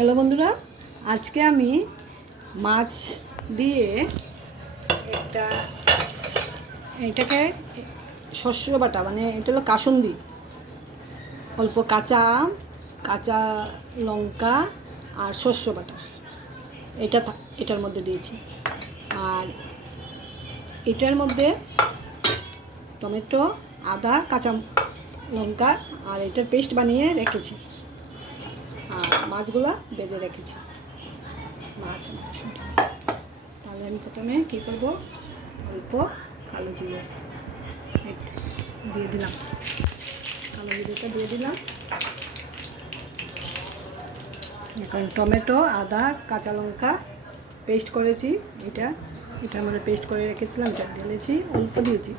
Hello বন্ধুরা, আজকে আমি মাছ দিয়ে একটা এটাকে শস্য বাটা মানে এটা হলো কাসুন্দি, অল্প কাঁচা আম, কাঁচা লঙ্কা আর শস্য বাটা এটার মধ্যে দিয়েছি। আর এটার মধ্যে টমেটো, আদা, কাঁচা লঙ্কা আর এটার পেস্ট বানিয়ে রেখেছি। আর মাছগুলা বেজে রেখেছি। মাছ তাহলে আমি প্রথমে কী করবো, অল্প কালো জিরে দিয়ে দিলাম। কালো জিরেটা দিয়ে দিলাম। এখন টমেটো, আদা, কাঁচা লঙ্কা পেস্ট করেছি, এটার মধ্যে পেস্ট করে রেখেছিলাম, এটা ঢেলেছি, অল্প দিয়েছি।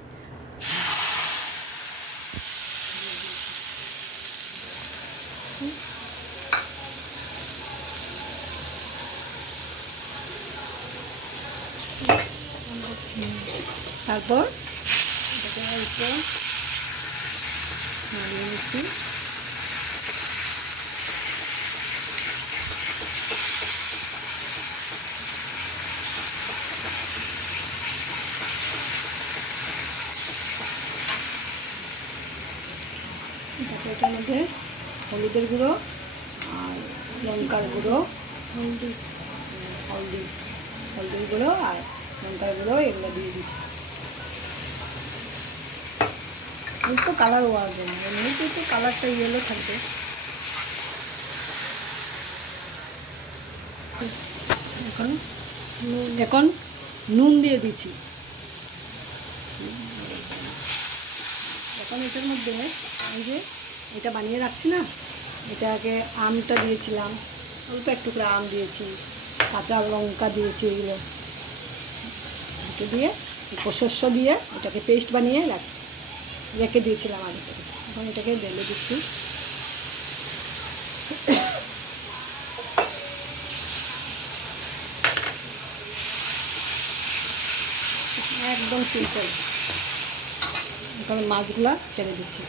তারপর এটাকে অল্প নাড়িয়ে নিচ্ছি। তারপর এটার মধ্যে হলুদের গুঁড়ো আর লঙ্কার গুঁড়ো, হলদির গুঁড়ো আর লঙ্কার গুঁড়ো এগুলো দিয়ে দিচ্ছি। অল্প কালার হওয়ার জন্য, এমনিতে তো কালারটা ইয়েলো থাকবে। এখন নুন দিয়ে দিচ্ছি। এখন এটার মধ্যে এই যে এটা বানিয়ে রাখছি না, এটাকে আমটা দিয়েছিলাম, অল্প একটু করে আম দিয়েছি, কাঁচা লঙ্কা দিয়েছি, এগুলো দিয়ে শস্য দিয়ে এটাকে পেস্ট বানিয়ে রেখে দিয়েছিলাম আগে থেকে। এখন এটাকে ঢেলে দিচ্ছি। একদম সিম্পল। এখন মাছগুলা ছেড়ে দিচ্ছি।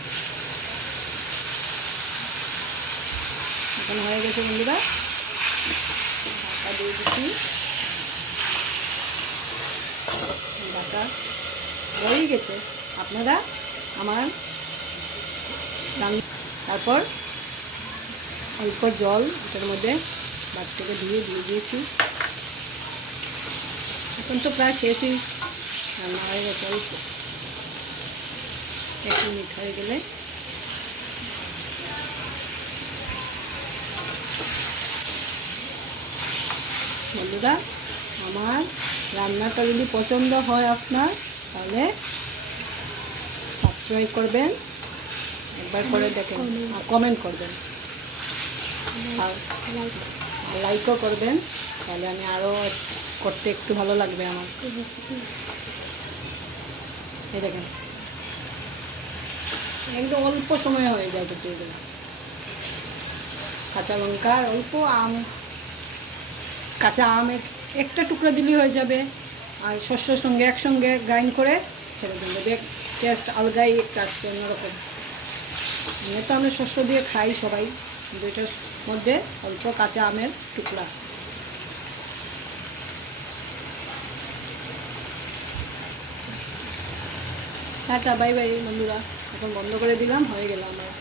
এখন হয়ে গেছে বন্ধুরা, ঢাকা দিয়ে দিচ্ছি। ঢাকা হয়ে গেছে। আপনারা আমার তারপর অল্প জল এটার মধ্যে ভাতটাকে দিয়ে দিয়েছি। এখন তো প্রায় শেষই, রান্না হয়ে গেছে। অল্প 1 মিনিট হয়ে গেলে বন্ধুরা, আমার রান্নাটা যদি পছন্দ হয় আপনার, তাহলে সাবস্ক্রাইব করবেন, একবার করে দেখেন, আর কমেন্ট করবেন, আর লাইকও করবেন, তাহলে আমি আরও করতে একটু ভালো লাগবে আমার। এই দেখেন, একদম অল্প সময় হয়ে যায় করতে গেলে। কাঁচা লঙ্কা, অল্প আম, কাঁচা আমের একটা টুকরা দিলেই হয়ে যাবে। আর শস্যের সঙ্গে একসঙ্গে গ্রাইন্ড করে ছেড়ে দেবে, টেস্ট আলগাই, একটা আসছে অন্যরকম। এমনি তো আমরা শস্য দিয়ে খাই সবাই, কিন্তু এটার মধ্যে অল্প কাঁচা আমের টুকরা। টাটা, বাই বাই বন্ধুরা। এখন বন্ধ করে দিলাম, হয়ে গেল আমার।